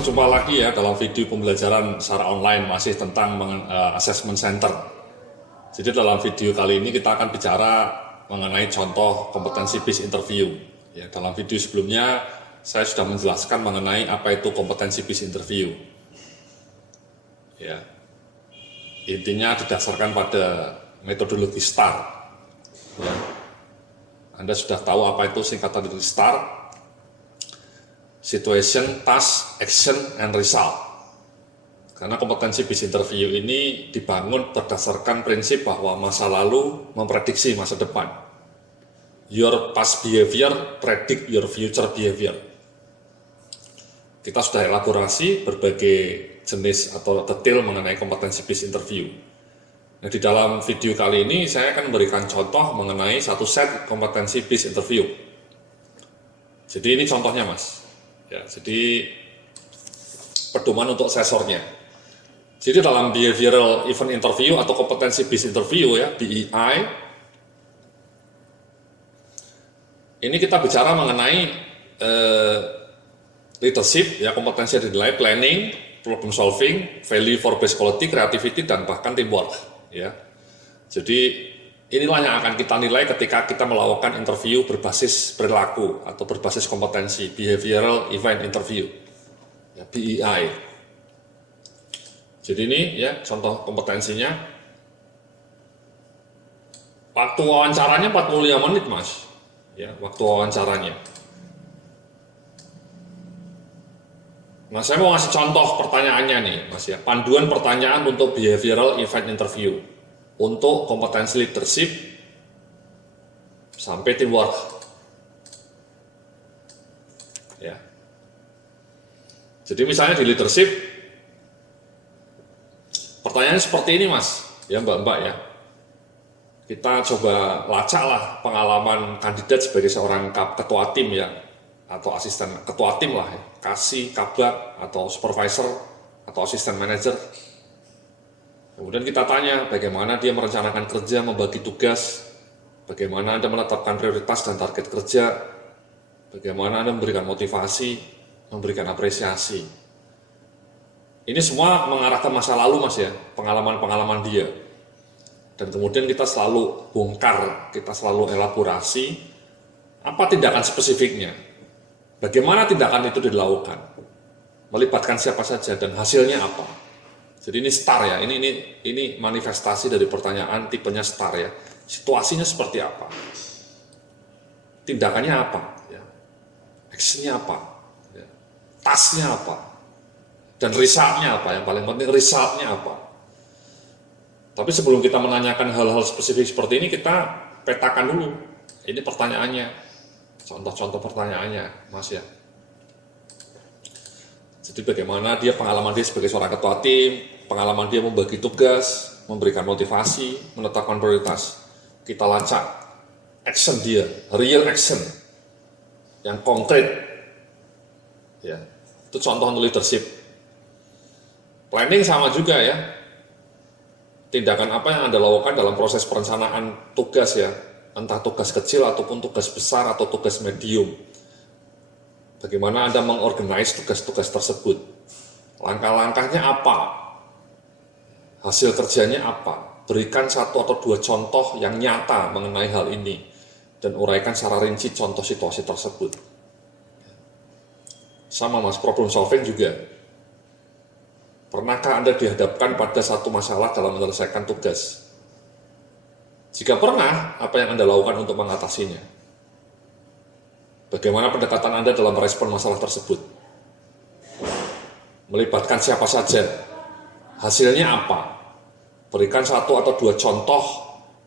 Berjumpa lagi ya dalam video pembelajaran secara online masih tentang assessment center. Jadi dalam video kali ini kita akan bicara mengenai contoh kompetensi based interview. Ya, dalam video sebelumnya saya sudah menjelaskan mengenai apa itu kompetensi based interview. Ya, intinya didasarkan pada metodologi STAR. Ya. Anda sudah tahu apa itu singkatan dari STAR. Situation, Task, Action, and Result. Karena kompetensi based interview ini dibangun berdasarkan prinsip bahwa masa lalu memprediksi masa depan. Your past behavior predict your future behavior. Kita sudah elaborasi berbagai jenis atau detail mengenai kompetensi based interview. Nah, di dalam video kali ini saya akan memberikan contoh mengenai satu set kompetensi based interview. Jadi ini contohnya, Mas. Ya, jadi pedoman untuk asesornya. Jadi dalam behavioral event interview atau kompetensi based interview ya, BEI, ini kita bicara mengenai leadership ya, kompetensi yang dinilai planning, problem solving, value for base quality, creativity, dan bahkan teamwork ya. Jadi inilah yang akan kita nilai ketika kita melakukan interview berbasis perilaku atau berbasis kompetensi, behavioral event interview, ya, BEI. Jadi ini ya contoh kompetensinya. Waktu wawancaranya 45 menit, Mas. Ya, waktu wawancaranya. Nah, saya mau ngasih contoh pertanyaannya nih, Mas ya. Panduan pertanyaan untuk behavioral event interview. Untuk kompetensi leadership sampai teamwork. Ya. Jadi misalnya di leadership, pertanyaannya seperti ini, Mas. Ya, Mbak-mbak ya. Kita coba lacaklah pengalaman kandidat sebagai seorang ketua tim ya, atau asisten ketua tim lah ya, kasih, kabak, atau supervisor, atau asisten manajer. Kemudian kita tanya bagaimana dia merencanakan kerja, membagi tugas, bagaimana Anda menetapkan prioritas dan target kerja, bagaimana Anda memberikan motivasi, memberikan apresiasi. Ini semua mengarah ke masa lalu, Mas ya, pengalaman-pengalaman dia. Dan kemudian kita selalu bongkar, kita selalu elaborasi, apa tindakan spesifiknya, bagaimana tindakan itu dilakukan, melibatkan siapa saja, dan hasilnya apa. Jadi ini STAR ya, ini manifestasi dari pertanyaan tipenya STAR ya. Situasinya seperti apa? Tindakannya apa? Ya. Actionnya apa? Ya. Tasknya apa? Dan resultnya apa? Yang paling penting resultnya apa? Tapi sebelum kita menanyakan hal-hal spesifik seperti ini, kita petakan dulu. Ini pertanyaannya, contoh-contoh pertanyaannya, Mas ya. Jadi bagaimana dia pengalaman dia sebagai seorang ketua tim, pengalaman dia membagi tugas, memberikan motivasi, menetapkan prioritas. Kita lacak action dia, real action yang konkret. Ya, itu contoh untuk leadership. Planning sama juga ya. Tindakan apa yang Anda lakukan dalam proses perencanaan tugas ya, entah tugas kecil ataupun tugas besar atau tugas medium. Bagaimana Anda mengorganize tugas-tugas tersebut? Langkah-langkahnya apa? Hasil kerjanya apa? Berikan satu atau dua contoh yang nyata mengenai hal ini dan uraikan secara rinci contoh situasi tersebut. Sama, Mas, problem solving juga. Pernahkah Anda dihadapkan pada satu masalah dalam menyelesaikan tugas? Jika pernah, apa yang Anda lakukan untuk mengatasinya? Bagaimana pendekatan Anda dalam merespon masalah tersebut? Melibatkan siapa saja? Hasilnya apa? Berikan satu atau dua contoh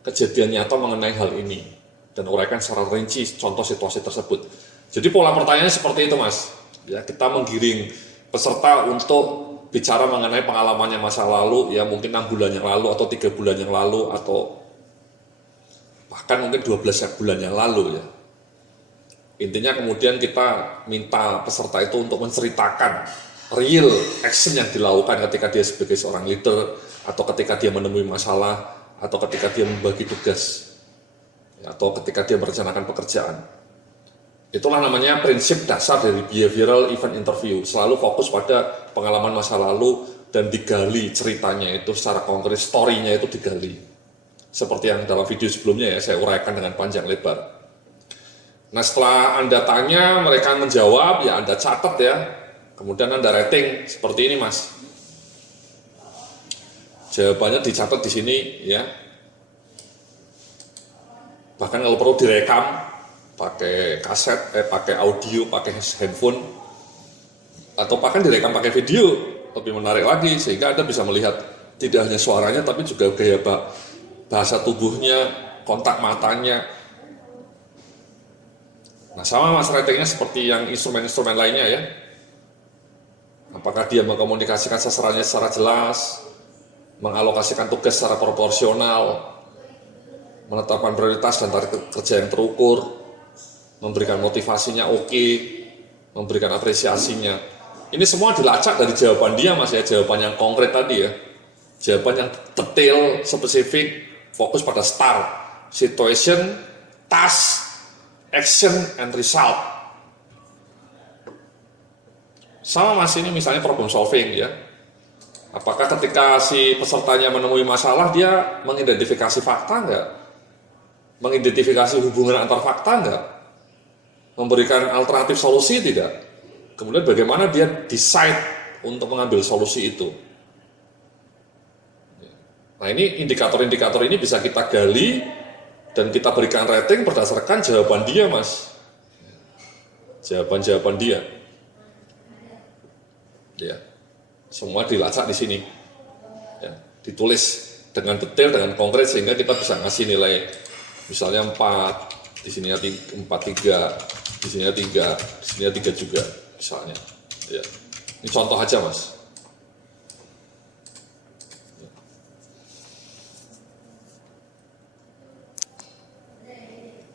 kejadian nyata mengenai hal ini dan uraikan secara rinci contoh situasi tersebut. Jadi pola pertanyaannya seperti itu, Mas. Ya, kita menggiring peserta untuk bicara mengenai pengalamannya masa lalu, ya mungkin 6 bulan yang lalu atau 3 bulan yang lalu atau bahkan mungkin 12 bulan yang lalu ya. Intinya kemudian kita minta peserta itu untuk menceritakan real action yang dilakukan ketika dia sebagai seorang leader, atau ketika dia menemui masalah, atau ketika dia membagi tugas, atau ketika dia merencanakan pekerjaan. Itulah namanya prinsip dasar dari behavioral event interview. Selalu fokus pada pengalaman masa lalu dan digali ceritanya itu secara konkret, story-nya itu digali. Seperti yang dalam video sebelumnya ya, saya uraikan dengan panjang lebar. Nah setelah Anda tanya, mereka menjawab, ya Anda catat ya. Kemudian Anda rating seperti ini mas. Jawabannya dicatat di sini ya. Bahkan kalau perlu direkam pakai kaset, pakai audio, pakai handphone, atau bahkan direkam pakai video, lebih menarik lagi sehingga Anda bisa melihat tidak hanya suaranya tapi juga gaya bahasa tubuhnya, kontak matanya. Nah sama mas, ratingnya seperti yang instrumen-instrumen lainnya ya. Apakah dia mengkomunikasikan sasarannya secara jelas, mengalokasikan tugas secara proporsional, menetapkan prioritas dan target kerja yang terukur, memberikan motivasinya oke, memberikan apresiasinya. Ini semua dilacak dari jawaban dia mas ya, jawaban yang konkret tadi ya. Jawaban yang detail, spesifik, fokus pada start, situation, task, action, and result. Sama mas, ini misalnya problem solving ya. Apakah ketika si pesertanya menemui masalah, dia mengidentifikasi fakta enggak? Mengidentifikasi hubungan antar fakta enggak? Memberikan alternatif solusi tidak? Kemudian bagaimana dia decide untuk mengambil solusi itu? Nah ini indikator-indikator ini bisa kita gali dan kita berikan rating berdasarkan jawaban dia mas. Jawaban-jawaban dia. Ya, semua dilacak di sini, ya, ditulis dengan detail, dengan konkret sehingga kita bisa ngasih nilai, misalnya 4, di sini 4, 3, di sini 3, di sini 3 juga, misalnya. Ya, ini contoh aja mas.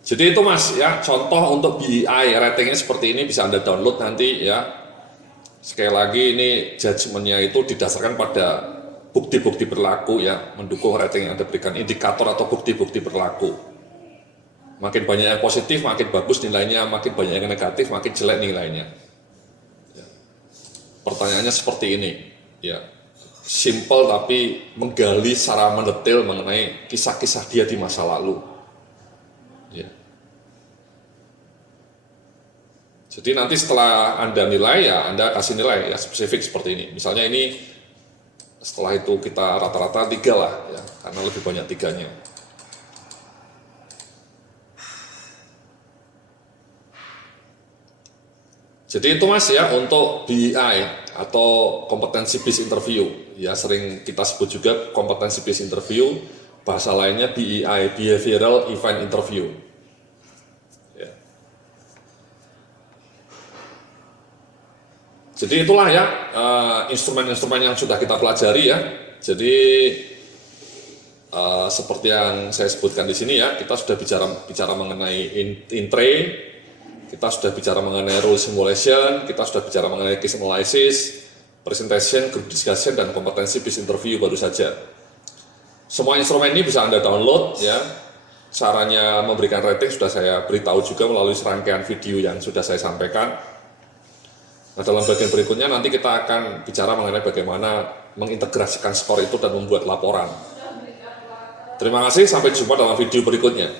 Jadi itu mas ya, contoh untuk BEI ratingnya seperti ini bisa Anda download nanti ya. Sekali lagi ini judgementnya itu didasarkan pada bukti-bukti berlaku ya, mendukung rating yang Anda berikan, indikator atau bukti-bukti berlaku. Makin banyak yang positif, makin bagus nilainya, makin banyak yang negatif, makin jelek nilainya. Ya. Pertanyaannya seperti ini, ya, simple tapi menggali secara mendetail mengenai kisah-kisah dia di masa lalu. Ya. Jadi nanti setelah Anda nilai ya Anda kasih nilai ya spesifik seperti ini. Misalnya ini setelah itu kita rata-rata 3 lah ya, karena lebih banyak 3-nya. Jadi itu mas ya untuk BEI atau kompetensi based interview ya, sering kita sebut juga kompetensi based interview, bahasa lainnya BEI, behavioral event interview. Jadi itulah ya instrumen-instrumen yang sudah kita pelajari ya. Jadi seperti yang saya sebutkan di sini ya, kita sudah bicara mengenai intre, kita sudah bicara mengenai rule simulation, kita sudah bicara mengenai case analysis, presentation, group discussion, dan kompetensi based interview baru saja. Semua instrumen ini bisa Anda download ya. Caranya memberikan rating sudah saya beritahu juga melalui serangkaian video yang sudah saya sampaikan. Nah, dalam bagian berikutnya nanti kita akan bicara mengenai bagaimana mengintegrasikan skor itu dan membuat laporan. Terima kasih, sampai jumpa dalam video berikutnya.